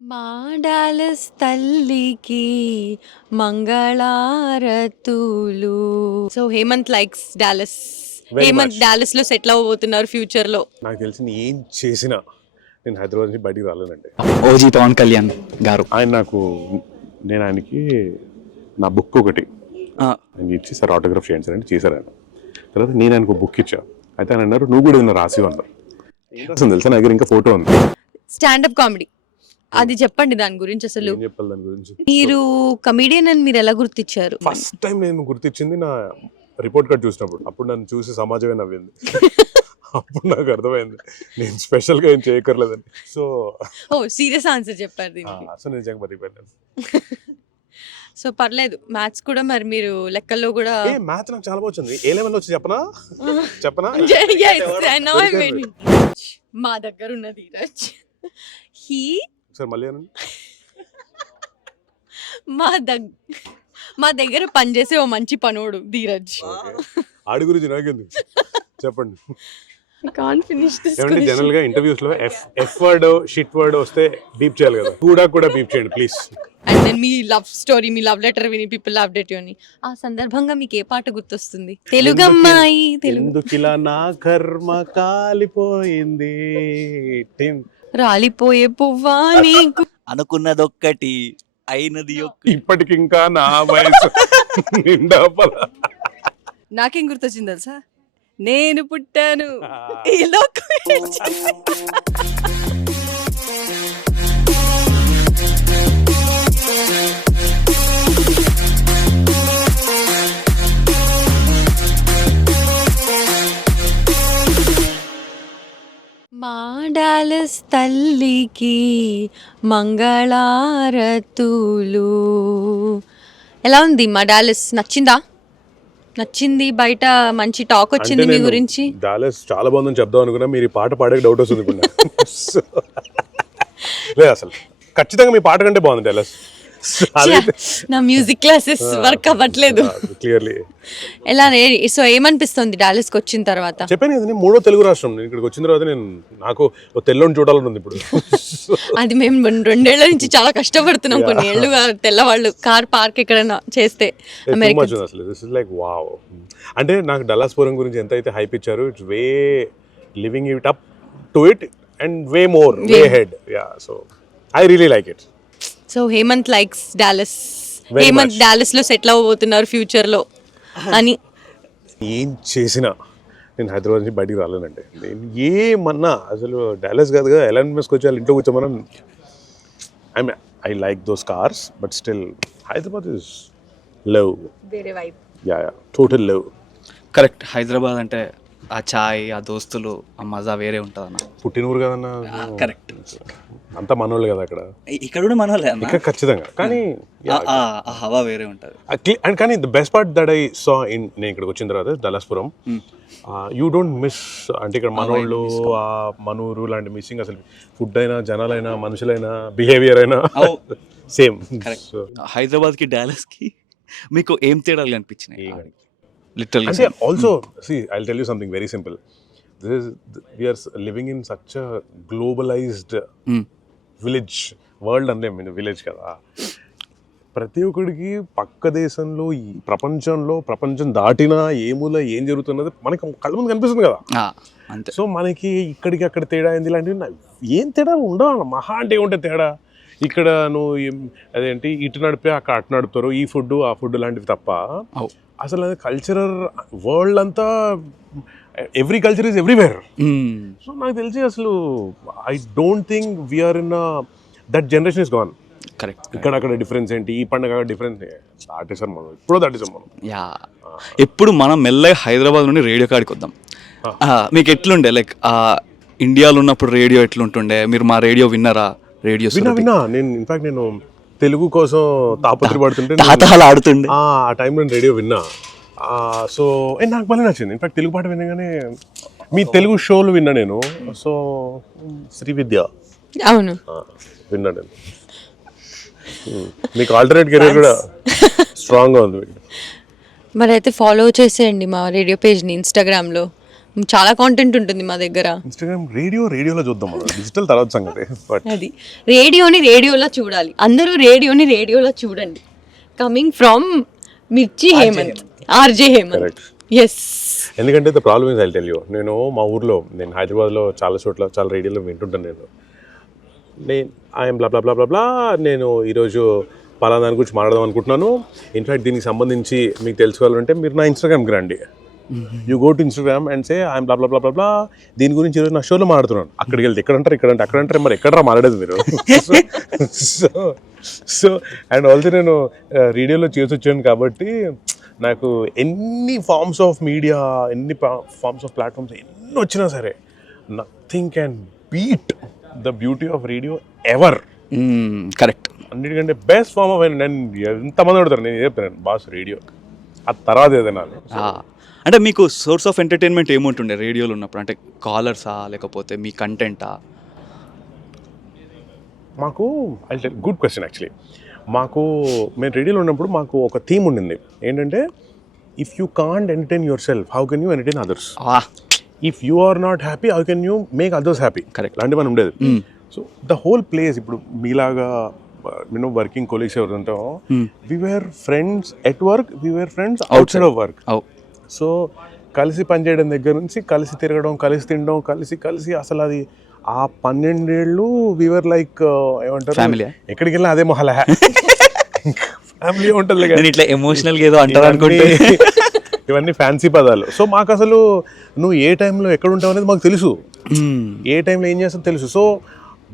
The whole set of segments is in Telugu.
మా డాలస్ తల్లికి మంగళారతులు. So Hemanth likes Dallas. Very Hemanth much. Dallas లో సెటిల్ అవ్వబోతున్నారు ఫ్యూచర్ లో. నాకు తెలిసింది ఏం చేసినా నేను హైదరాబాద్ నుంచి బయటికి రాలేనండి. ఓజీ పవన్ కళ్యాణ్ గారు నేను ఆయనకి నా బుక్ ఒకటి ఆయన ఇచ్చి సార్ ఆటోగ్రాఫ్ చేయండి సార్ అంటే చేశారు ఆయన. తర్వాత నేను ఆయనకు బుక్ ఇచ్చా. అయితే ఆయన అన్నారు నువ్వు కూడా ఏదైనా రాసి అన్నారు. ఏం రాసింది తెలుసా, నా దగ్గర ఇంకా ఫోటో ఉంది. స్టాండప్ కామెడీ అది చెప్పండి దాని గురించి. అసలు ఏం చెప్పాలి దాని గురించి? మీరు కమీడియన్ అని మీరు ఎలా గుర్తించారు? ఫస్ట్ టైం నేను గుర్తించింది నా రిపోర్ట్ కార్డ్ చూసినప్పుడు. అప్పుడు నన్ను చూసి సమాజమే నవ్వింది. అప్పుడు నాకు అర్థమైంది నేను స్పెషల్ గా ఏం చేయక్కర్లేదని. సో సీరియస్ ఆన్సర్ చెప్పారు దీనికి. అసలు నిజంగా బతికిపోయాను. సో పర్లేదు, మ్యాథ్స్ కూడా మరి మీరు లెక్కల్లో కూడా మ్యాథ్స్ నాకు చాలా వచ్చింది. ఏ లెవెల్ వచ్చి చెప్పనా చెప్పనా Yes, I know I'm waiting. మా దగ్గర ఉన్న ధీరజ్ సార్ మళ్ళీ అనండి. మా దగ్గర పనిచేసే ఓ మంచి పనోడు ధీరజ్. ఆడి గురించి నాకెందుకు చెప్పండి. కాన్ఫిడెన్స్ ఏమంటే జనరల్ గా ఇంటర్వ్యూస్ లో ఎఫ్ వర్డ్ షిట్ వర్డ్ వస్తే బీప్ చేయాలి కదా, కూడా బీప్ చేయండి ప్లీజ్. అండ్ దెన్ మీ లవ్ స్టోరీ, మీ లవ్ లెటర్ విని పీపుల్ లవ్డ్ ఇట్ యు అని. ఆ సందర్భంగా మీకు ఏ పాట గుర్తొస్తుంది? తెలుగు అమ్మాయి ఎందుకిలా నా కర్మ కాలిపోయింది, రాలిపోయే పువ్వా నీకు అనుకున్నదొక్కటి అయినది ఇప్పటికింకా నా వయసు నిండా నాకేం గుర్తొచ్చింది తెలుసా? నేను పుట్టాను ఈ లోకమే. మా డాలస్ తల్లికి మంగళారతులు. ఎలా ఉంది మా డాలస్? నచ్చింది? బయట మంచి టాక్ వచ్చింది మీ గురించి. డాలస్ చాలా బాగుందని చెప్దాం అనుకున్నా, మీరు ఈ పాట పాడే డౌట్ వస్తుంది ఇప్పుడు నాకు. లేదు అసలు ఖచ్చితంగా మీ పాట కంటే బాగుంది డాలస్. నా మ్యూజిక్ క్లాసెస్ వర్క్ అవ్వట్లేదు క్లియర్లీ. ఎలా సో ఏమనిపిస్తుంది డాలస్ కి వచ్చిన తర్వాత? చెప్పాను కదా, నేను 3వ తెలుగు రాష్ట్రం. నేను ఇక్కడికి వచ్చిన తర్వాత నాకు తెల్లని చూడాలని ఉంది ఇప్పుడు. అది మేము 2 ఏళ్ల నుంచి చాలా కష్టపడుతున్నాం. కొన్ని ఏళ్ళుగా తెల్లవాళ్ళు కార్ పార్క్ ఎక్కడైనా చేస్తే అసలు దిస్ ఇస్ లైక్ వావ్. అంటే నాకు డల్లాస్పురం గురించి ఎంత అయితే హైప్ ఇచ్చారు, it's way living it up to it and way more way head. Yeah, so I really like it. So Hemanth likes Dallas. Hemanth Dallas లో సెటిల్ అవ్వబోతున్నారు ఫ్యూచర్ లో అని. ఏం చేసినా నేను హైదరాబాద్ నుంచి బయటికి రాలేనండి. నేను ఏమన్నా అసలు డాలస్ కాదు కదా, ఎలాంటి మెస్కి వచ్చి వాళ్ళ ఇంట్లో కూర్చోమన్నా I like those cars, but still Hyderabad is love. Yeah total love. Correct. Hyderabad అంటే ఆ చాయ్, ఆ దోస్తులు, ఆ మజా వేరే ఉంటుంది అన్న. పుట్టినూరు కదన్నా. కరెక్ట్. అంతా మనోళ్ళు కదా అక్కడ. ఇక్కడ కూడా మనోళ్ళే అన్న. ఇక్కడ ఖచ్చితంగా. కానీ ఆ హవా వేరే ఉంటుంది. అండ్ కానీ the best part that I saw in, నేను ఇక్కడికి వచ్చిన తర్వాత డల్లాస్పురం, యూ డోంట్ మిస్. అంటే ఇక్కడ మనోళ్ళు, మనూరు లాంటి మిస్సింగ్ అసలు. ఫుడ్ అయినా, జనాలైనా, మనుషులైనా, బిహేవియర్ అయినా సేమ్. హైదరాబాద్కి డాలస్కి మీకు ఏం తేడాలు కనిపించినాయి? Literally. And also, see, I'll tell you something very simple. We are living in such a globalized village world, and village kada. ప్రతి ఒక్కడికి పక్క దేశంలో, ఈ ప్రపంచం దాటినా ఏ మూల ఏం జరుగుతున్నది మనకి కళ్ళ ముందు కనిపిస్తుంది కదా. సో మనకి ఇక్కడికి అక్కడ తేడా ఏంది, ఇలాంటివి ఏం తేడా ఉండవు. మహా అంటే ఏముంటే తేడా. ఇక్కడ నువ్వు అదేంటి ఇటు నడిపే అక్కడ అటు నడుపుతారు, ఈ ఫుడ్ ఆ ఫుడ్ లాంటివి తప్ప అసలు అది కల్చరల్ వరల్డ్ అంతా, every culture is everywhere. So నాకు తెలిసి అసలు I don't think we are in that generation is gone. Correct. ఇక్కడ డిఫరెన్స్ ఏంటి, ఈ పండుగ డిఫరెన్స్ దాటేసాం మనం, ఇప్పుడు దాటేసాం మనం. యా, ఎప్పుడు మనం మెల్లగా హైదరాబాద్ నుండి రేడియో కాడికి వద్దాం. మీకు ఎట్లుండే, లైక్ ఇండియాలో ఉన్నప్పుడు రేడియో ఎట్లుంటుండే? మీరు మా రేడియో విన్నారా? రేడియో విన్నా. నేను ఇన్ఫాక్ట్ నేను తెలుగు కోసం తాపత్రి పడుతుంటే ఆడుతుండే ఆ టైంలో నేను రేడియో విన్నా. సో నాకు బాగా నచ్చింది. ఇన్ఫాక్ట్ తెలుగు పాట వినగానే మీ తెలుగు షోలు విన్నా నేను. సో శ్రీ విద్య అవును విన్నా నేను. మీకు ఆల్టర్నేట్ కెరీర్ కూడా స్ట్రాంగ్గా ఉంది. మరి అయితే ఫాలో చేసేయండి మా రేడియో పేజ్ని ఇన్స్టాగ్రామ్లో. చాలా కాంటెంట్ ఉంటుంది మా దగ్గర. ఇన్స్టాగ్రామ్ రేడియోలో చూద్దాం మనం, డిజిటల్ తర్వాత సంగతి. బట్ అది రేడియోలో చూడాలి, అందరూ రేడియోలో చూడండి. Coming from Mirchi Hemanth, RJ Hemanth. Correct. Yes, ఎందుకంటే the problem is I tell you, నేను మా ఊర్లో, నేను హైదరాబాద్లో చాలా చోట్ల చాలా రేడియోలో వింటుంటాను. నేను I'm blah blah blah blah బ్లా, నేను ఈరోజు పలానా దాని గురించి మాట్లాడదాం అనుకుంటున్నాను. ఇన్ఫ్యాక్ట్ దీనికి సంబంధించి మీకు తెలుసుకోవాలంటే మీరు నా ఇన్స్టాగ్రామ్కి రండి. You go to Instagram and say I'm blah blah blah blah blah, దీని గురించి ఈరోజు నా షోలో మాట్లాడుతున్నాను. అక్కడికి వెళ్తే అక్కడంటారు మరి ఎక్కడరా మాట్లాడేది మీరు. సో అండ్ ఆల్సో నేను రేడియోలో చేసి వచ్చాను కాబట్టి నాకు ఎన్ని ఫార్మ్స్ ఆఫ్ మీడియా, ఎన్ని ఫార్మ్స్ ఆఫ్ ప్లాట్ఫామ్స్ ఎన్ని వచ్చినా సరే nothing can beat the beauty of radio ever. Correct. అన్నిటికంటే బెస్ట్ ఫార్మ్ ఆఫ్, నేను ఎంతమంది అడుగుతారు, నేను చెప్తాను బాస్ రేడియో, ఆ తర్వాత ఏదైనా. అంటే మీకు సోర్స్ ఆఫ్ ఎంటర్టైన్మెంట్ ఏముంటుండే రేడియోలో ఉన్నప్పుడు? అంటే కాలర్సా లేకపోతే మీ కంటెంటా? మాకు గుడ్ క్వశ్చన్ యాక్చువల్లీ. మేము రేడియోలో ఉన్నప్పుడు మాకు ఒక థీమ్ ఉండింది ఏంటంటే, if you can't entertain your self, how can you entertain others? If you are not happy, how can you make others happy? Correct. అలాంటి మనం ఉండేది. సో ద హోల్ ప్లేస్, ఇప్పుడు మీలాగా నేను వర్కింగ్ కొలీగ్స్ ఎవరు ఉంటామో, we were friends at work, we were friends outside of work. So కలిసి పనిచేయడం దగ్గర నుంచి కలిసి తిరగడం, కలిసి తినడం, కలిసి అసలు అది ఆ 12 ఏళ్ళు వీఆర్ లైక్ ఏమంటారు, ఫ్యామిలీ. ఎక్కడికి వెళ్ళినా అదే మొహల ఫ్యామిలీ ఉంటుంది. ఇట్లా ఎమోషనల్ ఏదో అంటారు అనుకుంటే ఇవన్నీ ఫ్యాన్సీ పదాలు. సో మాకు అసలు నువ్వు ఏ టైంలో ఎక్కడ ఉంటావు అనేది మాకు తెలుసు, ఏ టైంలో ఏం చేస్తావు తెలుసు. So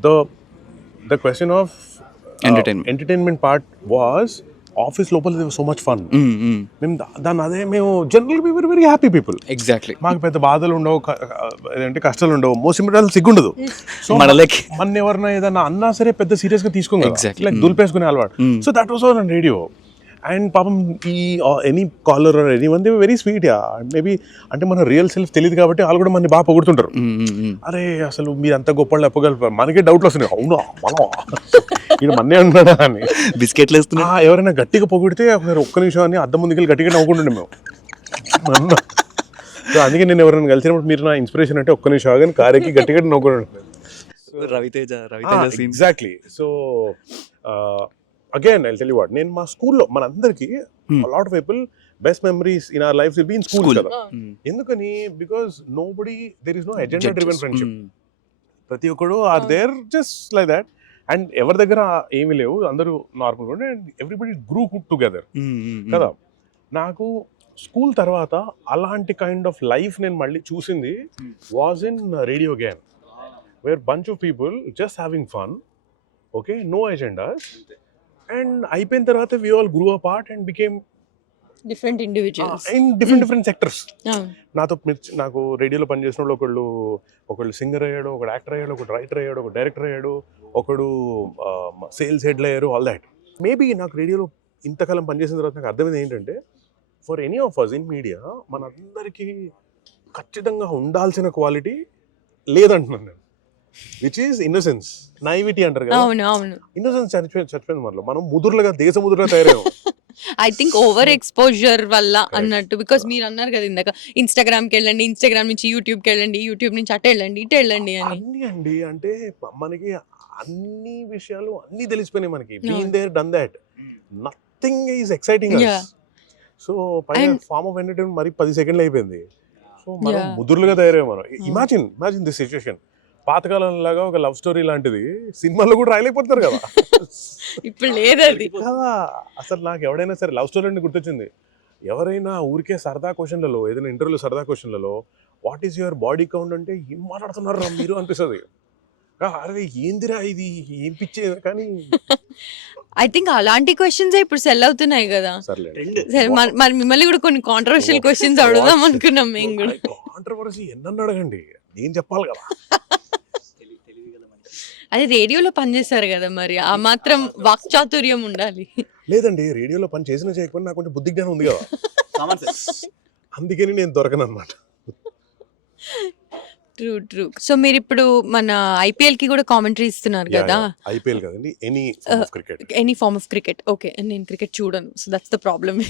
the question of entertainment part was, office లోపల సో మచ్ ఫన్. మేము దాన్ని అదే, మేము general we were very happy people. Exactly. మాకు పెద్ద బాధలు ఉండవు, అంటే కష్టాలు ఉండవు, మోసం సిగ్గుండదు. సో మన ఎవరన్నా ఏదన్నా అన్నా సరే పెద్ద సీరియస్ గా తీసుకోం, లైక్ దులిపేసుకునే అలవాటు. So that was on radio. And పాపం ఈ any caller or any one they very sweet. Maybe అంటే మన రియల్ సెల్ఫ్ తెలియదు కాబట్టి వాళ్ళు కూడా మనని బాగా పొగుడుతుంటారు. అరే అసలు మీరు అంత గొప్పలు చెప్పగలరు, మనకే డౌట్లు వస్తున్నాయి, అవునా మనం ఇది మన్నే అన్నాడా అని. బిస్కెట్లు వేస్తున్నా ఎవరైనా గట్టిగా పొగిడితే ఒక్క నిమిషం అని అద్దం ముందుకెళ్ళి గట్టిగా నవ్వుకుంటుండే మేము. సో అందుకే నేను ఎవరైనా కలిసినప్పుడు మీరు నా ఇన్స్పిరేషన్ అంటే ఒక్క నిమిషం ఆగని కారెక్కి గట్టిగా నవ్వుకుంటుండే. Raviteja exactly. So again I'll tell you what, నేను మా స్కూల్లో మనందరికీ lot of people best memories in our life will be in school కదా. ఎందుకని? Because nobody, there is no agenda driven friendship. ప్రతి ఒక్కడు are there just like that. And ఎవరి దగ్గర ఏమీ లేవు, అందరూ నార్మల్గా ఉండే, అండ్ ఎవ్రీబడి గ్రూ టుగెదర్ కదా. నాకు స్కూల్ తర్వాత అలాంటి కైండ్ ఆఫ్ లైఫ్ నేను మళ్ళీ చూసింది was in radio game, where bunch of people just having fun, okay, no agendas. And అయిపోయిన తర్వాత we all grew apart and became different individuals in different sectors. నాకు రేడియోలో పనిచేసినప్పుడు ఒకళ్ళు సింగర్ అయ్యాడు, ఒకడు యాక్టర్ అయ్యాడు, ఒకడు రైటర్ అయ్యాడు, ఒక డైరెక్టర్ అయ్యాడు, ఒకడు సేల్స్ హెడ్లు అయ్యారు, ఆల్ దాట్. మేబీ నాకు రేడియోలో ఇంతకాలం పనిచేసిన తర్వాత నాకు అర్థమైంది ఏంటంటే, for any of us in media మనందరికీ ఖచ్చితంగా ఉండాల్సిన క్వాలిటీ లేదంటున్నాను నేను, విచ్ ఈస్ ఇన్నోసెన్స్, నైవిటీ అంటారు కదా. ఇన్నోసెన్స్ చచ్చిపోయింది మనలో. మనం ముదురులుగా, దేశ ముదురుగా తయారయ్యాం. ఐ థింక్ ఓవర్ ఎక్స్పోజర్ వల్ల అన్నట్టు. బికాస్ మీరు అన్నారు కదా ఇందాక, ఇన్స్టాగ్రామ్కి వెళ్ళండి, ఇన్స్టాగ్రామ్ నుంచి యూట్యూబ్కి వెళ్ళండి, యూట్యూబ్ నుంచి అటు వెళ్ళండి, ఇటు వెళ్ళండి అని. అన్ని అండి, అంటే మనకి అన్ని విషయాలు అన్ని తెలిసిపోయినాయి మనకి. Been there done that, nothing is exciting. So పైన ఫార్మ్ ఆఫ్ ఎంటర్టైన్మెంట్ మరి 10 సెకండ్లు అయిపోయింది. సో మనం ముదురులుగా తయారయ్యాం మనం. Imagine this situation. పాతకాలం లాగా ఒక లవ్ స్టోరీ లాంటిది సినిమాలో కూడా రాయలేకపోతున్నారు కదా. ఇప్పుడు లేదు అది కదా. అసలు నాకు ఎవడైనా సరే లవ్ స్టోరీ అంటే గుర్తొచ్చింది, ఎవరైనా ఊరికే సరదా క్వశ్చన్లలో, ఏదైనా ఇంటర్వ్యూలో సరదా క్వశ్చన్లలో what is your body count అంటే ఏం మాట్లాడుతున్నారు మీరు అనిపిస్తుంది. అరే ఏందిరా ఇది, ఏం పిచ్చే. కానీ ఐ థింక్ అలాంటి క్వశ్చన్స్ ఇప్పుడు సెల్ అవుతున్నాయి కదా. మరి మిమ్మల్ని కూడా కొన్ని కాంట్రవర్షియల్ క్వశ్చన్స్ అడుగుదాం అనుకున్నాం మేము కూడా. కాంట్రవర్సీ ఎన్నన్నా అడగండి, నేను చెప్పాలి కదా. అదే రేడియోలో పనిచేస్తారు కదా, మరి ఆ మాత్రం వాక్చాతుర్యం ఉండాలి. లేదండి, రేడియోలో పని చేసినా చేయకపోయినా నాకు కొంచెం బుద్ధి జ్ఞానం ఉంది కదా, అందుకని నేను దొరకను అనమాట. ట్రూ. సో మీరు ఇప్పుడు మన ఐపీఎల్ కి కూడా కామెంటరీ ఇస్తున్నారు కదా. ఐపీఎల్ కదండి, any form of cricket. Okay, నేను క్రికెట్ చూడను, so that's the problem.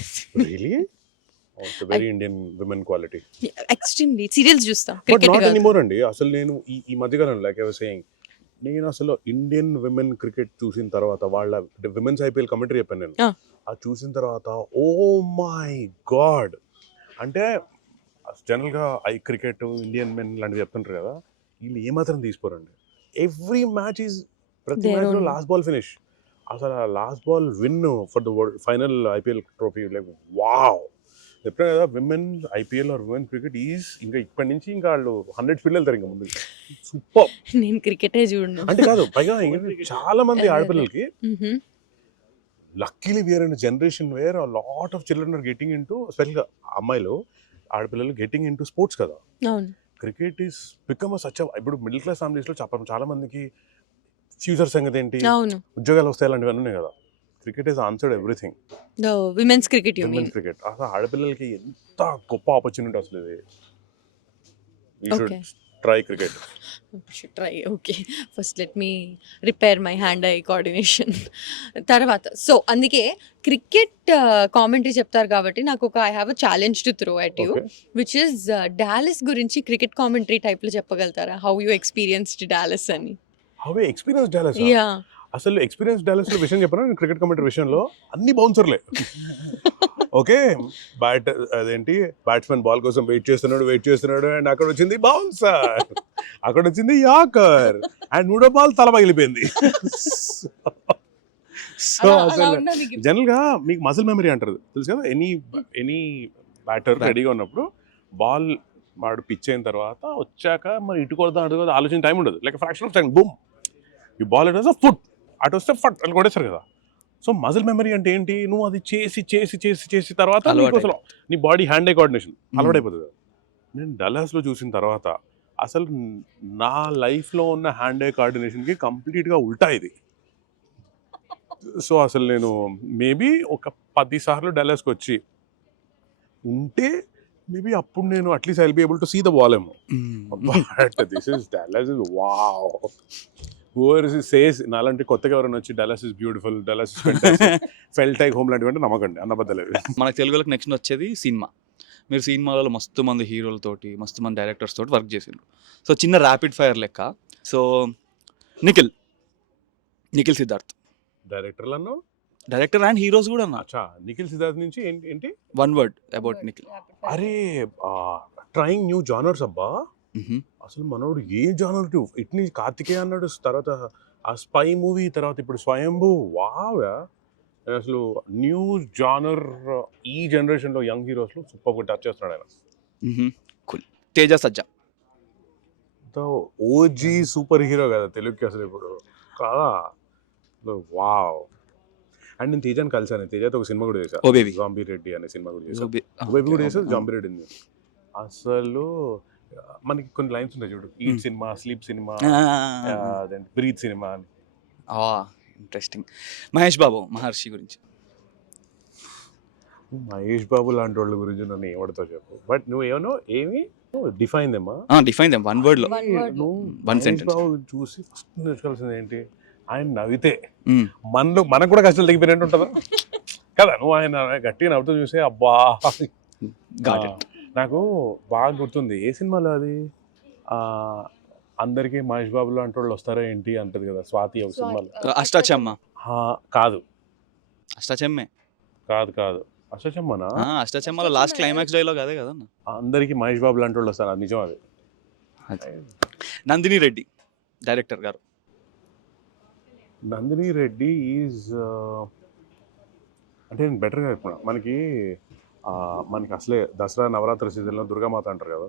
Really? It's very Indian women quality. Extremely serials చూస్తాం, బట్ క్రికెట్ నాట్ కాదు. ఎనీమోర్ అండి. అసలు నేను ఈ మధ్యకాలం లైక్ ఐ వాస్ సేయింగ్, నేను అసలు ఇండియన్ విమెన్ క్రికెట్ చూసిన తర్వాత వాళ్ళ విమెన్స్ ఐపీఎల్ కమెంటరీ చెప్పాను నేను. Ah. అది చూసిన తర్వాత ఓ మై గాడ్, అంటే జనరల్గా క్రికెట్ ఇండియన్ మెన్ లాంటివి చెప్తుంటారు కదా, వీళ్ళు ఏమాత్రం తీసుకోరండి. ఎవ్రీ మ్యాచ్ ఈజ్ ప్రతి Their మ్యాచ్లో own. Last ball finish. అసలు ఆ last ball win for the world final IPL trophy. Like wow, చెప్పాను కదా, women IPL or women cricket is ఇంకా ఇప్పటి నుంచి ఇంకా వాళ్ళు 100 ఫీల్డ్ వెళ్తారు ఇంకా ముందు. సూపర్. నేను క్రికెటే చూడను. అంటే కాదు, పైగా చాలా మంది ఆడపిల్లలకి Mhm. Luckily we are in generation where lot of children are getting in to, స్పెషల్గా అమ్మాయిలు ఆడపిల్లలు గెటింగ్ ఇన్ టు స్పోర్ట్స్ కదా. అవును. Cricket is become such. ఇప్పుడు మిడిల్ క్లాస్ ఫ్యామిలీస్లో చాలా మందికి ఫ్యూచర్ సంగతి ఏంటి, అవును. ఉద్యోగాలు వస్తాయి అలాంటివి ఉన్నాయి కదా. Cricket is answered everything. Women's cricket you mean. Women's cricket అసలు ఆడపిల్లలకి ఎంత గొప్ప ఆపర్చునిటీ అసలు ఇది. You should Okay. Try cricket. Should try. Okay, first let me repair my hand I coordination. తర్వాత సో అందుకే క్రికెట్ కామెంటరీ చెప్తారు కాబట్టి నాకు ఒక I have a challenge to throw at you, Okay. Which is Dallas గురించి క్రికెట్ కామెంటరీ టైప్లో చెప్పగలుగుతారా? హౌ యూ ఎక్స్పీరియన్స్డ్ డాలస్ అని. How experience Dallas. యా. అసలు ఎక్స్పీరియన్స్ డాలస్లో విషయం చెప్పనా, నేను క్రికెట్ కమెంటరీ విషయంలో అన్ని బౌన్సర్లే. ఓకే, అదేంటి బ్యాట్స్మెన్ బాల్ కోసం వెయిట్ చేస్తున్నాడు అండ్ అక్కడ వచ్చింది బౌన్సర్, అక్కడ వచ్చింది యాకర్ అండ్ మూడో బాల్ తల పగిలిపోయింది. సో అసలు జనరల్గా మీకు మజిల్ మెమరీ అంటారు తెలుసు కదా. ఎనీ బ్యాటర్ రెడీగా ఉన్నప్పుడు బాల్ వాడు పిచ్ అయిన తర్వాత వచ్చాక మరి ఇటు కొడదాం అటు కొడదాం ఆలోచన టైం ఉండదు. Like fraction of second boom, ఈ ball it was a foot, అటు వస్తే ఫట్ అని కొట్టేస్తారు కదా. సో మజిల్ మెమరీ అంటే ఏంటి, నువ్వు అది చేసి తర్వాత నీకు అసలు నీ బాడీ హ్యాండ్ ఐ కోఆర్డినేషన్ అలవాటైపోతుంది కదా. నేను డల్లాస్లో చూసిన తర్వాత అసలు నా లైఫ్లో ఉన్న హ్యాండ్ ఐ కోఆర్డినేషన్కి కంప్లీట్గా ఉల్టా ఇది. సో అసలు నేను మేబీ ఒక 10 సార్లు డల్లాస్కి వచ్చి ఉంటే మేబీ అప్పుడు నేను at least I'll be able to see the ball ఏమో. But this is Dallas is wow. Whoever says నాలాంటి కొత్తగా ఎవరైనా వచ్చి Dallas is beautiful, Dallas is fantastic, felt like home లాంటివి అంటే నమ్మకండి, అన్నబద్దలేదు. మనకు తెలుగులకు నెక్స్ట్ వచ్చేది సినిమా. మీరు సినిమాలలో మస్తు మంది హీరోలతోటి మస్తు మంది డైరెక్టర్స్ తోటి వర్క్ చేసిండ్రు. సో చిన్న ర్యాపిడ్ ఫైర్ లెక్క. సో నిఖిల్ సిద్ధార్థ్ డైరెక్టర్లను డైరెక్టర్ అండ్ హీరోస్ కూడా అన్న. అచ్చా, నిఖిల్ సిద్ధార్థ్ నుంచి ఏంటి వన్ వర్డ్ అబౌట్ నిఖిల్. అరే ట్రైయింగ్ న్యూ జానర్స్ అబ్బా. అసలు మనోడు ఏ జానర్ ఇట్ని కార్తికేయ అన్నాడు, తర్వాత ఆ స్పై మూవీ, తర్వాత ఇప్పుడు స్వయంభూ. వావ్యా, అసలు న్యూ జానర్ ఈ జనరేషన్లో యంగ్ హీరోస్లో సూపర్గా టచ్ చేస్తున్నాడు ఆయన. కూల్. తేజ సజ్జా ఓజీ సూపర్ హీరో కదా తెలుగుకి అసలు ఇప్పుడు కదా. వావ్. అండ్ నేను తేజాని కలిసాను, తేజతో ఒక సినిమా కూడా ఓ చేశాను, బేబీ. జాంబీ రెడ్డి అనే సినిమా కూడా చేశాను. బేబీ కూడా చేశాను, జాంబీ రెడ్డి ఉంది. అసలు మనకి కొన్ని లైన్స్ ఉంటాయి చూడు, eat cinema, sleep cinema, breathe cinema అని. ఇంట్రెస్టింగ్. మహేష్ బాబు మహర్షి గురించి. మహేష్ బాబు లాంటి వాళ్ళ గురించి నన్ను ఏమడతావు చెప్పు. బట్ నువ్వు ఏమి డిఫైన్ దెమ్మా. డిఫైన్ దెమ్ వన్ వర్డ్ లో. నువ్వు One మహేష్ sentence. బాబు చూసి ఫస్ట్ నేర్చుకోవాల్సింది ఏంటి, ఆయన నవ్వితే మనకు కూడా కష్టాలు తగ్గిపోయినట్టు ఉంటుందా కదా. నువ్వు ఆయన గట్టిగా నవ్వుతూ చూసి అబ్బా. Got it. నాకు బాగా గుర్తుంది ఏ సినిమాలో అది, అందరికీ మహేష్ బాబులో అంటే వాళ్ళు వస్తారా ఏంటి అంటది కదా స్వాతి ఒక సినిమాలో. అష్టాచమ్మ. కాదు అష్టాచమ్మే. కాదు అష్టచమ్మనా. అష్టాచమ్మలో లాస్ట్ క్లైమాక్స్ డైలాగ్ అదే కదా. అందరికీ మహేష్ బాబు లాంటి వాళ్ళు వస్తారు, అది నిజం. అది నందిని రెడ్డి డైరెక్టర్ గారు. నందిని రెడ్డి ఈజ్ అంటే నేను బెటర్గా చెప్పుకున్నా. మనకి అసలే దసరా నవరాత్రి సీజన్లో దుర్గామాత అంటారు కదా,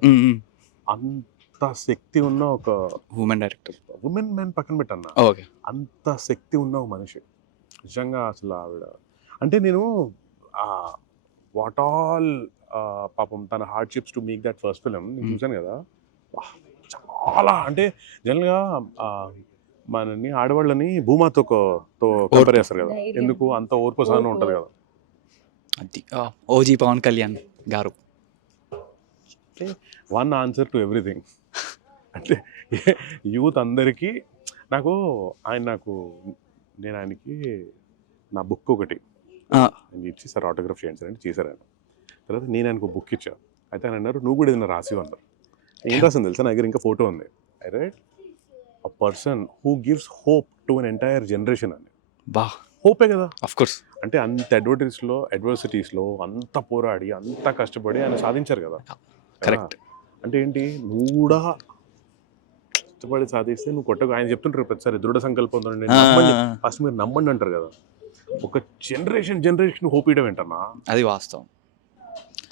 అంత శక్తి ఉన్న ఒక ఉమెన్ డైరెక్టర్. ఉమెన్ మ్యాన్ పక్కన పెట్టన్నా, ఓకే, అంత శక్తి ఉన్న ఒక మనిషి నిజంగా. అసలు ఆవిడ అంటే నేను వాట్ ఆల్ పాపం తన hardships to make that first film నేను చూసాను కదా. చాలా అంటే జనరల్గా మనని ఆడవాళ్ళని భూమాతో కంపేర్ చేస్తారు కదా, ఎందుకు అంత ఓర్పు సహనం ఉంటుంది కదా. అది ఓజీ పవన్ కళ్యాణ్ గారు. One answer to everything. అంటే యూత్ అందరికీ నేను ఆయనకి నా బుక్ ఒకటి ఇచ్చి సార్ ఆటోగ్రాఫ్ చేయండి సార్ అంటే చేశారు ఆయన. తర్వాత నేను ఆయనకు బుక్ ఇచ్చా. అయితే ఆయన అన్నారు నువ్వు కూడా ఏదైనా రాసివు అన్నారు. ఏం రాసింది తెలుసా, నా దగ్గర ఇంకా ఫోటో ఉంది. I write a person who gives hope to an entire generation అని. బా హోపే కదా. Of course. అంటే అంత అడ్వర్సిటీస్లో అంత పోరాడి అంత కష్టపడి ఆయన సాధించారు కదా. కరెక్ట్. అంటే ఏంటి, నువ్వు కూడా కష్టపడి సాధిస్తే నువ్వు కొట్టగా ఆయన చెప్తుంటారు ప్రతిసారి దృఢ సంకల్పంతో ఫస్ట్ మీరు నమ్మండి అంటారు కదా. ఒక జనరేషన్ హోప్ ఇవ్వడం ఏంటన్నా, అది వాస్తవం.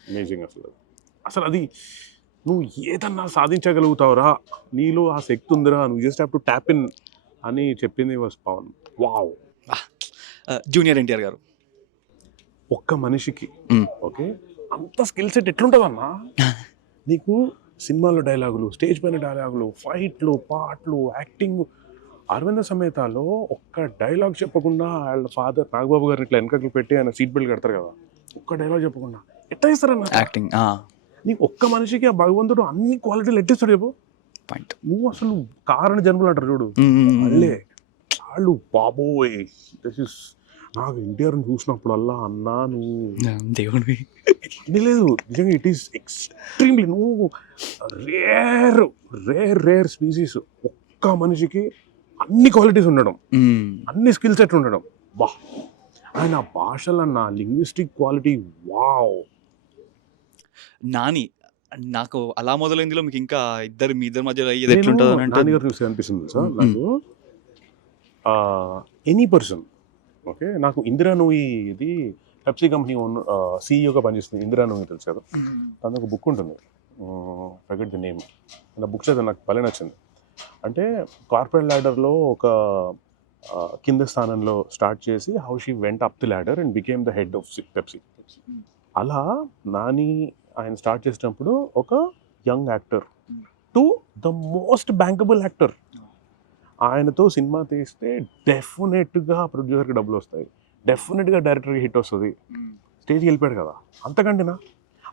అమేజింగ్. అసలు అది నువ్వు ఏదన్నా సాధించగలుగుతావురా, నీలో ఆ శక్తి ఉందిరా, నువ్వు just have to tap in అని చెప్పింది was Pavan. Wow. Junior NTR గారు ఒక్క మనిషికి ఓకే అంత స్కిల్ సెట్ ఎట్లుంటుందన్నా. నీకు సినిమాలో డైలాగులు, స్టేజ్ పైన డైలాగులు, ఫైట్లు, పాటలు, యాక్టింగ్. అరవింద సమేతాలో ఒక్క డైలాగ్ చెప్పకుండా వాళ్ళ ఫాదర్ నాగబాబు గారిని ఇట్లా వెనకకి పెట్టి ఆయన సీట్ బెల్ట్ కడతారు కదా, ఒక్క డైలాగ్ చెప్పకుండా ఎట్లా ఇస్తారన్న యాక్టింగ్. నీకు ఒక్క మనిషికి ఆ భగవంతుడు అన్ని క్వాలిటీలు ఎట్టిస్తాడు చెప్పు. పాయింట్. నువ్వు అసలు కారణ జన్మలు అంటారు చూడు, మళ్ళీ వాళ్ళు బాబోయ్. దిస్ ఇస్ నాకు ఎన్టీఆర్ని చూసినప్పుడల్లా అన్నా నువ్వు దేవుడివి లేదు నిజంగా. ఇట్ ఈస్ ఎక్స్ట్రీమ్లీ నువ్వు రేర్ స్పీసీస్. ఒక్క మనిషికి అన్ని క్వాలిటీస్ ఉండడం, అన్ని స్కిల్ సెట్ ఉండడం. బా ఆయన భాషలన్నా లింగ్విస్టిక్ క్వాలిటీ వావ్. నాని నాకు అలా మొదలైందిలో మీకు ఇంకా మీ ఇద్దరి మధ్యలో అయ్యేది ఎట్లుంటుంది అంటే నాని గారు చూస్తే అనిపిస్తుంది సార్ నాకు ఎనీ పర్సన్. ఓకే నాకు ఇందిరా నూయి ఇది పెప్సీ కంపెనీ సీఈఓగా పనిచేస్తుంది ఇందిరా నూయి తెలుసు కదా. తనకు ఒక బుక్ ఉంటుంది, ఫర్గెట్ ది నేమ్. నా బుక్స్ అయితే నాకు భలే నచ్చింది. అంటే కార్పొరేట్ ల్యాడర్లో ఒక కింద స్థానంలో స్టార్ట్ చేసి how she went up the ladder and became the head of Pepsi. అలా నాని ఆయన స్టార్ట్ చేసినప్పుడు ఒక young actor to the most bankable actor. ఆయనతో సినిమా తీస్తే డెఫినెట్గా ప్రొడ్యూసర్కి డబ్బులు వస్తాయి, డెఫినెట్గా డైరెక్టర్కి హిట్ వస్తుంది. స్టేజ్కి వెళ్ళిపోయాడు కదా. అంతకంటేనా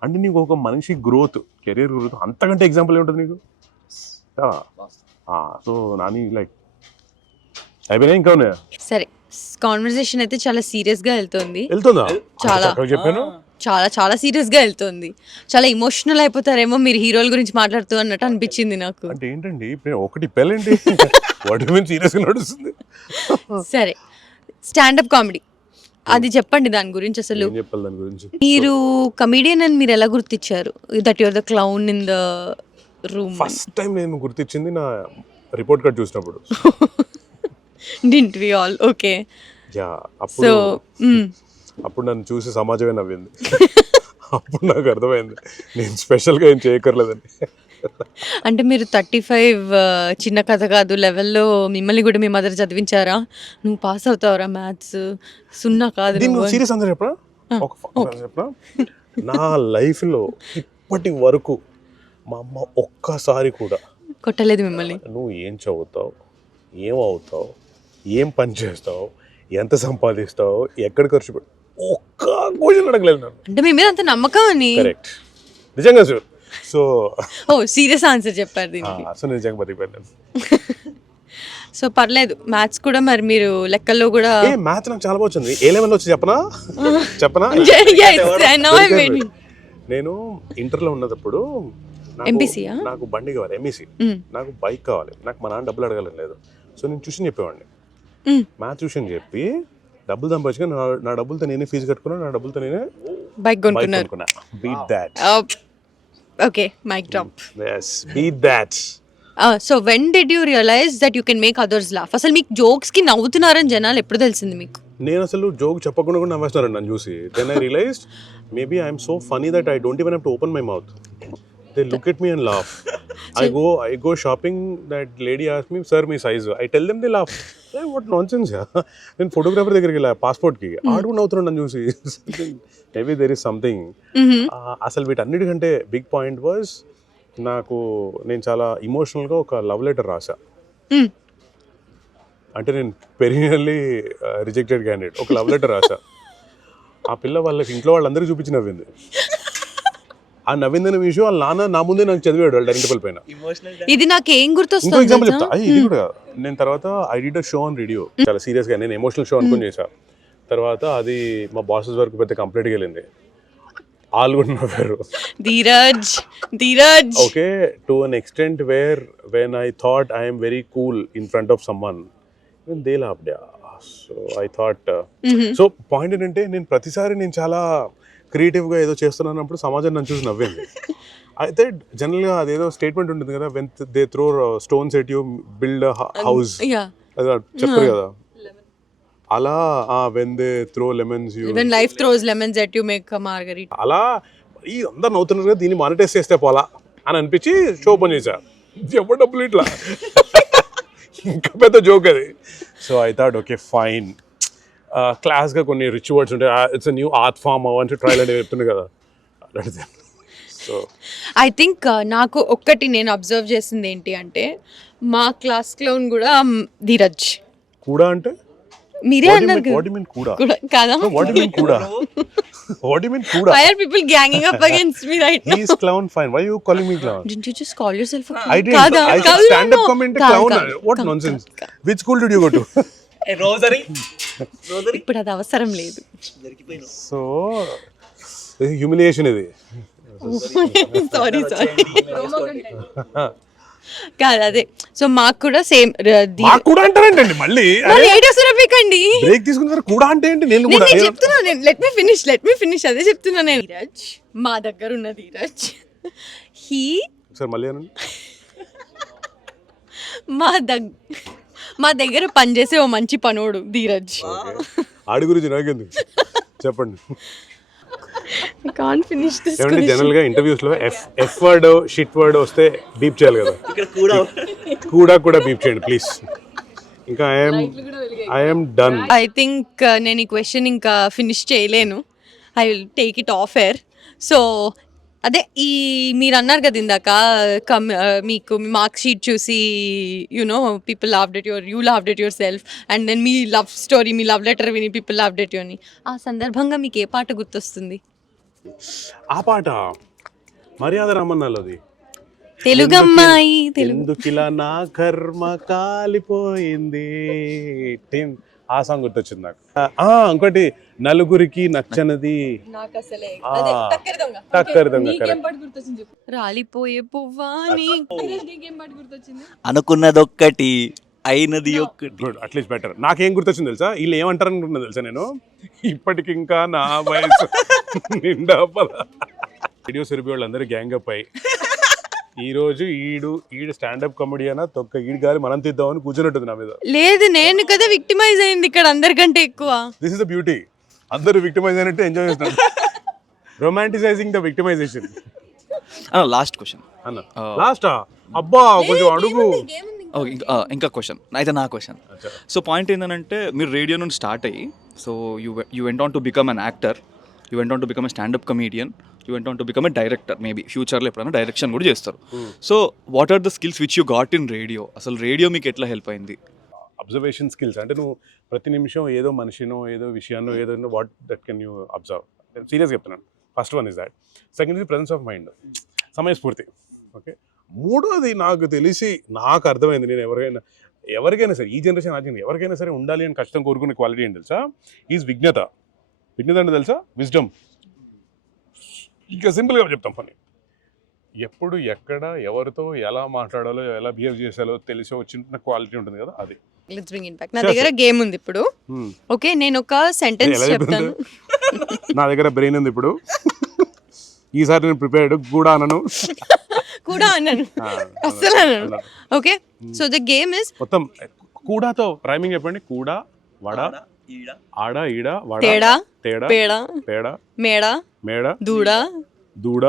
అంటే నీకు ఒక మనిషి గ్రోత్, కెరీర్ గ్రోత్ అంతకంటే ఎగ్జాంపుల్ ఏముంటుంది నీకు. సో నాని లైక్ అయిపోయినా ఇంకా ఉన్నాయా? సరే, కాన్వర్సేషన్ అయితే చాలా సీరియస్గా వెళ్తుంది. వెళ్తుందా? చాలా చెప్పాను చాలా చాలా సీరియస్గా వెళ్తుంది. చాలా ఇమోషనల్ అయిపోతారేమో మీరు హీరోల గురించి మాట్లాడుతూ అన్నట్టు అనిపించింది నాకు. అంటే ఏంటండి ఇప్పుడు ఒకటి పెళ్ళండి వాటి మీద సీరియస్గా నడుస్తుంది. సరే, స్టాండప్ కామెడీ అది చెప్పండి దాని గురించి. అసలు ఏం చెప్పాలి దాని గురించి? మీరు కమీడియన్ అని మీరు ఎలా గుర్తించారు? That your the clown in the room. First time నేను గుర్తించింది నా రిపోర్ట్ కార్డ్ చూసినప్పుడు. Didn't we all? Okay. Yeah So, అప్పుడు నన్ను చూసి సమాజమే నవ్వింది. అప్పుడు నాకు అర్థమైంది నేను స్పెషల్గా ఏం చేయక్కర్లేదని. అంటే మీరు 35 చిన్న కథ కాదు లెవెల్లో మిమ్మల్ని కూడా మీ మదర్ చదివించారా? నువ్వు పాస్ అవుతావురా మ్యాథ్స్, సున్నా కాదు దీన్ని నువ్వు. సీరియస్ అందరూ చెప్పరా చెప్పరా నా లైఫ్లో ఇప్పటి వరకు మా అమ్మ ఒక్కసారి కూడా కొట్టలేదు మిమ్మల్ని? నువ్వు ఏం చదువుతావు, ఏం అవుతావు, ఏం పని చేస్తావు, ఎంత సంపాదిస్తావు, ఎక్కడ ఖర్చు పెట్టు, ఒక్క క్వశ్చన్ అడగలేదు నన్ను. అంటే మీ మీద అంత నమ్మకం అని? కరెక్ట్, నిజంగా సార్. సో సీరియస్ ఆన్సర్ చెప్పారు దీనికి. అసలు నిజంగా బతికిపోయాను. సో పర్లేదు, మ్యాథ్స్ కూడా మరి మీరు లెక్కల్లో కూడా. మ్యాథ్స్ నాకు చాలా వచ్చింది. ఏ లెవెల్ వచ్చి చెప్పనా? Yes, I know, I mean. నేను ఇంటర్లో ఉన్నప్పుడు ఎంపీసీయా? నాకు బండి కావాలి, ఎంఈసీ. నాకు బైక్ కావాలి. నాకు మా నాన్న డబ్బులు అడగలేదు లేదు. సో నేను ట్యూషన్ చెప్పేవాడిని, మ్యాథ్స్ ట్యూషన్ చెప్పి డబ్బులు సంపాదించుకొని నా డబ్బులతో నేనే ఫీజు కట్టుకున్నా, నా డబ్బులతో నేనే బైక్ కొనుక్కున్నా. Beat that. Okay, mike drop. yes beat that. So when did you realize that you can make others laugh? అసలు మీకు జోక్స్కి నవ్వుతున్నారని జనాలు ఎప్పుడు తెలిసింది మీకు? నేను అసలు జోక్ చెప్పకుండా కూడా నవ్వేస్తున్నాను నన్ను చూసి. Then I realized maybe I'm so funny that I don't even have to open my mouth. They look at me and laugh. I go shopping. That lady asks me, "Sir, my size." I tell them, they laugh. Hey, what nonsense, yeah. Then photographer దగ్గరికి వెళ్ళా passport కి ఆడుకుని అవుతున్నాడు నన్ను చూసి. Maybe there is something. అసలు వీటన్నిటికంటే బిగ్ పాయింట్ వాజ్ నేను చాలా ఇమోషనల్గా ఒక లవ్ లెటర్ రాసా. అంటే నేను పెరిగినల్లీ రిజెక్టెడ్ క్యాండిడేట్. ఒక లవ్ లెటర్ రాసా. ఆ పిల్ల వాళ్ళకి ఇంట్లో వాళ్ళందరికీ చూపించి నవ్వింది. ఆ నవ్విందనే విషయం వాళ్ళ నాన్న నా ముందే నాకు చదివాడు వాళ్ళ డైనింగ్ టేబుల్ పైన. ఇది నాకు ఏం ఇంకో గుర్తొస్తుంది ఎగ్జాంపుల్ చెప్తా. ఇది కూడా నేను తర్వాత I did a show on radio. చాలా సీరియస్గా నేను ఎమోషనల్ షో అనుకుని చేశా. తర్వాత అది మా బాసెస్ వరకు పెద్ద కంప్లీట్గా వెళ్ళింది. వాళ్ళు కూడా నవ్వారు. Dheeraj. Okay, to an extent where when I thought I am very cool in front of someone, even they laughed. Yeah. So I thought, so point ఏంటంటే నేను ప్రతిసారి నేను చాలా క్రియేటివ్గా ఏదో చేస్తున్నానప్పుడు సమాజం నన్ను చూసి నవ్వింది. అయితే జనరల్గా అదేదో స్టేట్మెంట్ ఉంటుంది కదా, when they throw stones at you build house, అది చెప్తారు కదా, అలా when they throw lemons you, when life throws lemons at you make a margarita. అలా ఈ అందరు నవ్వుతున్నారు కదా, దీన్ని మానిటైజ్ చేస్తే పోలా అని అనిపించి షో ఓపెన్ చేశా. ఎవరు డబ్బులు ఇట్లా ఇంకా పెద్ద జోక్ అది. So I thought okay fine, క్లాస్గా కొన్ని రిచ్ వర్డ్స్ ఉంటాయి, ఇట్స్ న్యూ ఆర్ట్ ఫామ్ అవ్వని ట్రైల్ అనేవి చెప్తుంది కదా. సో ఐ థింక్ నాకు ఒక్కటి నేను అబ్జర్వ్ చేసింది ఏంటి అంటే, మా క్లాస్ క్లౌన్ కూడా ధీరజ్. కూడా అంటే మీరే అన్నారు కదా. వాట్ యు మీన్ కూడా? కూడా కాదా? వాట్ యు మీన్ కూడా? వాట్ యు మీన్ కూడా? Why are people ganging up against me right now? He is clown, fine. Why are you calling me clown? Didn't you just call yourself a clown? I didn't. కాదా? I said కాదు, stand-up no. comedy కాదు, clown. కాదు, What కాదు, nonsense? కాదు. Which school did you go to? Rosary ఇప్పుడు అది అవసరం లేదు. So humiliation ఇది. సారీ కాదు అదే. సో మాకు కూడా సేమ్. మాకు కూడా అంటారేంటండి మళ్ళీ? చెప్పకండి. బ్రేక్ తీసుకున్న కూడా అంటే ఏంటి? నేను కూడా నేను చెప్తున్నా, లెట్ మీ ఫినిష్ అదే చెప్తున్నా నేను. ధీరజ్ మా దగ్గర ఉన్న ధీరజ్, హీ సార్ మళ్ళీ అనండి. మా దగ్గర పనిచేసే ఓ మంచి పనోడు ధీరజ్. ఆడి గురించి నాకెందుకు చెప్పండి. Can't finish this. ఏమంటే జనరల్ గా ఇంటర్వ్యూస్ లో ఎఫ్ వర్డ్ షిట్ వర్డ్ వస్తే బీప్ చేయాలి కదా, కూడా బీప్ చేయండి ప్లీజ్. ఇంకా ఐఎమ్ డన్. ఐ థింక్ నేను ఈ క్వశ్చన్ ఇంకా ఫినిష్ చేయలేను. I will take it off air. So అదే మీరు అన్నారు కదా ఇందాక, మీకు మీ మార్క్ షీట్ చూసి people laughed at you laughed at yourself, and then మీ లవ్ స్టోరీ, మీ లవ్ లెటర్ విని పీపుల్ లావ్డ్ ఎట్ యూ అని. ఆ సందర్భంగా మీకు ఏ పాట గుర్తొస్తుంది? ఆ పాట మర్యాద రామన్నాలోది, తెలుగు అమ్మాయి. ఎందుకిలా నా కర్మ కాలిపోయింది, ఆ సాంగ్ గుర్తొచ్చింది నాకు. ఇంకోటి నలుగురికి నచ్చనది, టక్కరి దొంగ. రాలిపోయే పువ్వా, అనుకున్నదొక్కటి అయినది ఒక్కటి. Good, at least better. నాకేం గుర్తొచ్చింది తెలుసా? వీళ్ళు ఏమంటారు అనుకుంటున్నా తెలుసా నేను, ఇప్పటికి ఇంకా నా వయసు నిండా రేడియో సెరిపి వాళ్ళందరూ గ్యాంగ్ అప్ అయి ఈరోజు ఈడు స్టాండప్ కామెడియనా తొక్క ఈడు గాలి మనం తీద్దామని కూర్చున్నట్టుంది నా మీద. లేదు, నేను కదా విక్టిమైజ్ అయింది ఇక్కడ అందరికంటే ఎక్కువ. This is the beauty. అందరూ విక్టిమైజ్ అయినట్టు ఎంజాయ్ చేస్తున్నారు, రొమాంటిసైజింగ్ ద విక్టిమైజేషన్. లాస్ట్ క్వశ్చన్ అన్న, లాస్టా? అబ్బా కొంచెం అడుగు. ఇంకా క్వశ్చన్ అయితే నా క్వశ్చన్. సో పాయింట్ ఏంటంటే, మీరు రేడియో నుండి స్టార్ట్ అయ్యి, so you went on to become an actor, you went on to become a standup comedian, you went on to become a director, maybe ఫ్యూచర్లో ఎప్పుడైనా డైరెక్షన్ కూడా చేస్తారు. So what are the skills which you got in radio? అసలు రేడియో మీకు ఎట్లా హెల్ప్ అయింది? అబ్జర్వేషన్ స్కిల్స్ అంటే నువ్వు ప్రతి నిమిషం ఏదో మనిషినో ఏదో విషయాన్నో ఏదో what that can you observe. సీరియస్గా చెప్తున్నాను. First one is that. Second is presence of mind, సమయస్ఫూర్తి. ఓకే. మూడోది నాకు తెలిసి నాకు అర్థమైంది, నేను ఎవరికైనా సరే ఈ జనరేషన్ ఎవరికైనా సరే ఉండాలి అని ఖచ్చితంగా కోరుకునే క్వాలిటీ ఏంటి తెలుసా? ఈజ్ విజ్ఞత. విజ్ఞత అంటే తెలుసా? విజ్డమ్. ఇంకా సింపుల్గా చెప్తాం పని. ఎప్పుడు ఎక్కడ ఎవరితో ఎలా మాట్లాడాలో ఎలా బిహేవ్ చేసాలో తెలిసి వచ్చిన క్వాలిటీ ఉంటుంది కదా, అది. Let's bring it back. నా దగ్గర గేమ్ ఉంది ఇప్పుడు. ఓకే, నేను ఒక సెంటెన్స్ చెప్తాను. నా దగ్గర బ్రెయిన్ ఉంది ఇప్పుడు. ఈసారి నేను ప్రిపేర్డ్. కూడా అన్నాను అస్సలు అన్నాను. Okay, so the game is మొత్తం కూడాతో రైమింగ్ చెప్పండి. కూడా, వడ, ఆడ, ఈడ, వడ, తేడా, తేడా, పేడ, పేడ, మేడ, మేడ, దూడ, దూడ,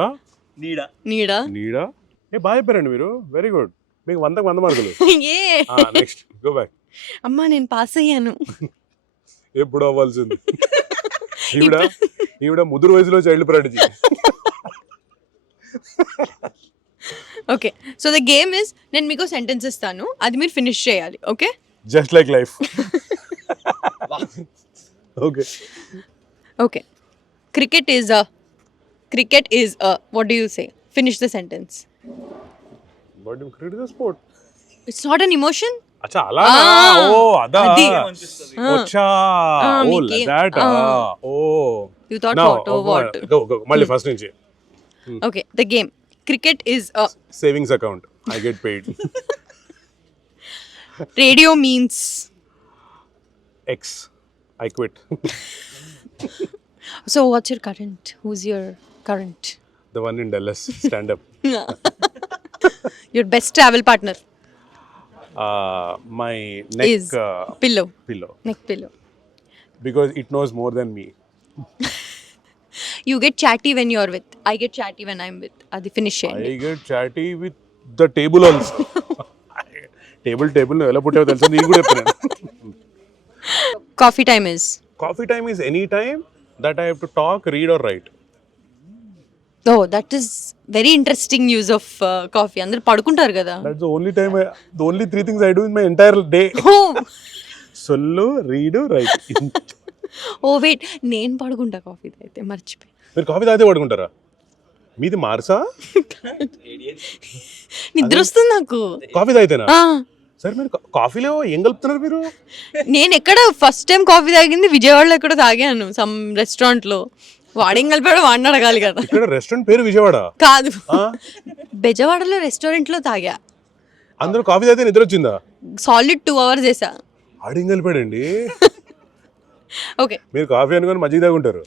నీడ, నీడ, నీడ. బాగా చెప్పారండి మీరు, వెరీ గుడ్. మీకు 100కి 100 మార్కులు. Next go back. అమ్మా నేను పాస్ అయ్యాను. ఎప్పుడు అవ్వాల్సింది. ఈవిడ ముదురు వయసులో child prodigy. Okay, so the game is, నేను మీకు సెంటెన్స్ ఇస్తాను, అది మీరు ఫినిష్ చేయాలి. Okay, just like life. Okay. Okay, cricket is a what do you say? Finish the sentence. But cricket is a sport. It's not an emotion. అచ్చా అలా. ఓ అదా. వచ్చా. Oh that. Oh You thought Now, what? Oh, what? go. మళ్ళీ ఫస్ట్ నుంచి. Okay, the game. Cricket is a savings account. I get paid. radio means X. I quit. so what's your current? Who's your current? The one in Dallas. Stand up. Your best travel partner My neck is pillow. pillow. Neck pillow. Because it knows more than me. You get chatty when you're with. I get chatty when I'm with. Adi finish I cheyandi. get chatty with the table also. Table ఎలా పుట్టావో తెలుసు నీకు కూడా చెప్తాను. Coffee time is. Coffee time is any time that I have to talk, read or write. Oh, that is very interesting use of coffee. అందరు పడుకుంటారు కదా. That's the only time the only 3 things I do in my entire day. Oh. సొల్లు, రీడ్, రైట్. Oh wait, నేను పడుకుంటా కాఫీ అయితే మర్చిపోయి. మీరు కాఫీ తాగితే పడుకుంటారా? మీది మార్సా? నిద్ర వస్తుంది నాకు. కాఫీ తాగితేనా? Ah. సరే మీరు కాఫీలో ఏం కలుపుతున్నారు మీరు? నేను ఎక్కడ ఫస్ట్ టైం కాఫీ తాగింది విజయవాడలో ఎక్కడ తాగాను సమ్ రెస్టారెంట్ లో. వాడేం కలిపాడో వాడిని అడగాలి కదా. ఇక్కడ రెస్టారెంట్ పేరు విజయవాడ కాదు, బెజవాడలో రెస్టారెంట్ లో తాగా. అందరూ కాఫీ తాగితే నిద్ర వచ్చిందా? సాలిడ్ 2 hours చేసా. ఆడేం కలిపాడండి? ఓకే, మీరు కాఫీ అనుకొని మజ్జిగ తాగుంటారు.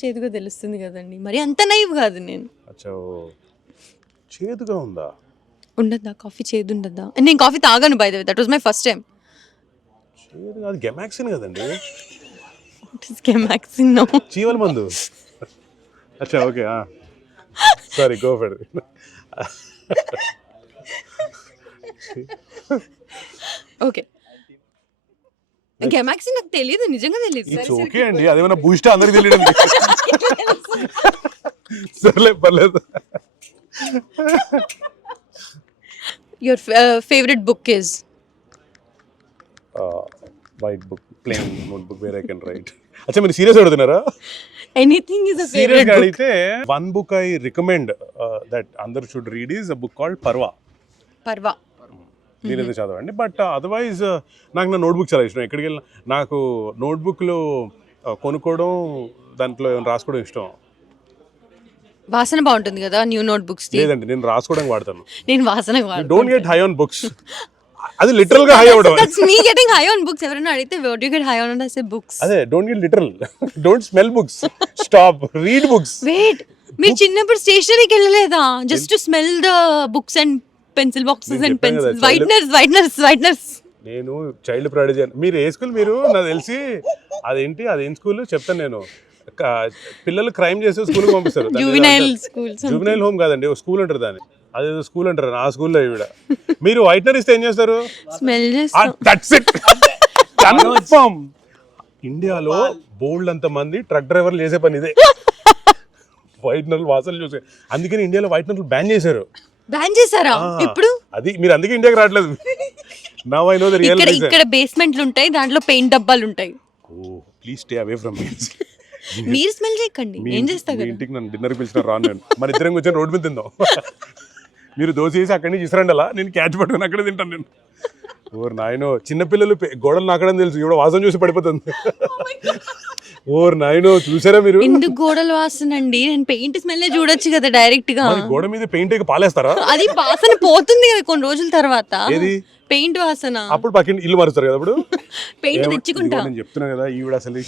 చేదుగా తెలుస్తుంది కదండి, మరి అంత నైవ్ కాదు నేను. అచ్చా, చేదుగా ఉందా? ఉండద్దా కాఫీ? చేదు ఉండద్దా? నేను కాఫీ తాగాను by the way, that was my first time. చేదు అది గెమాక్సిన్ కదండి. నో, చీవల మందు. అచ్చా, okay. Sorry, go for it. Okay, గెమాక్సిన్ నాకు తెలియదు, నిజంగా తెలియదు. ఇట్స్ ఓకే అండి, అదేమైనా బూస్ట్ అందరికి తెలియడం. సర్లే, పర్లేదు. Your favourite book is? White book, plain note book where I can write. అచ్చా, మీరు సీరియస్ అడుగుతున్నారా? Anything is a favourite serious book. అడిగితే one book I recommend that అందరు should read is a book called Parva. Parva. మీరైతే చదవండి. బట్ అదర్వైజ్ నాకు నా నోట్బుక్ చాలా ఇష్టం. ఎక్కడికి వెళ్ళినా నాకు నోట్బుక్లో కొనుక్కోవడం, దాంట్లో ఏమైనా రాసుకోవడం ఇష్టం. వాసన బాగుంటుంది కదా న్యూ నోట్ బుక్స్. లేదండి, నేను రాసుకోవడానికి వాడతాను. నేను వాసనకు don't get high on books. అది లిటరల్ గా హై అవ్వడం. That's me getting high on books. ఎవరైనా అడిగితే what you get high on అంటే బుక్స్. అదే, don't get literal. Don't smell books. Stop, read books. Wait, మీరు చిన్నప్పుడు స్టేషనరీకి వెళ్ళలేదా? Just to smell the books and pencil boxes and pencils, whiteners. నేను చైల్డ్ ప్రాడిజీ. మీరు ఏ స్కూల్? మీరు నాకు తెలిసి అదేంటి, అదేం స్కూల్ చెప్తాను నేను. పిల్లలు క్రైమ్ చేసే స్కూల్కి పంపిస్తారు. Juvenile school. జువెనైల్ హోమ్ కాదండి, ఒక స్కూల్ అంటారు దాన్ని. అదేదో స్కూల్ అంటారు, ఆ స్కూల్లో ఈవిడ. మీరు వైట్నర్ ఇస్తే ఏం చేస్తారు? స్మెల్ చేస్తా. That's it. కన్ఫర్మ్. ఇండియాలో బోల్డ్ అంత మంది ట్రక్ డ్రైవర్లు చేసే పని ఇదే, వైట్నర్లు వాసన చూసే. అందుకని ఇండియాలో వైట్నర్లు బ్యాన్ చేశారు. బ్యాన్ చేశారా ఇప్పుడు? అది మీరు అందుకే ఇండియాకి రావట్లేదు. Now I know the real reason. ఇక్కడ బేస్మెంట్లు ఉంటాయి, దాంట్లో పెయింట్ డబ్బాలు ఉంటాయి. Oh, please stay away from me. మీరు స్మెల్ చేయకండి, ఏం చేస్తా కదా. ఇంటికి నన్ను డిన్నర్కి పిలిచిన రాను నేను. మన ఇద్దరం కూర్చొని రోడ్డు మీద తిందాం. మీరు దోశ వేసి అక్కడి నుంచి ఇస్తారండి, అలా నేను క్యాచ్ పట్టుకుని అక్కడే తింటాను నేను. ఓర్ నాయనో, చిన్నపిల్లలు గోడలు నాకడం తెలుసు, ఇప్పుడు వాసన చూసి పడిపోతుంది. ఓర్ నాయనో, చూసారా మీరు? ఎందుకు గోడల వాసన అండి? నేను పెయింట్ స్మెల్ చూడొచ్చు కదా డైరెక్ట్ గా. గోడ మీద పెయింట్ పాలేస్తారా? అది వాసన పోతుంది కదా కొన్ని రోజుల తర్వాత. ఏది పెయింట్ వాసన? అప్పుడు పక్కన ఇల్లు మారుస్తారు కదా. అప్పుడు పెయింట్ తెచ్చుకుంటా. నేను చెప్తున్నా కదా, ఈవిడ అసలు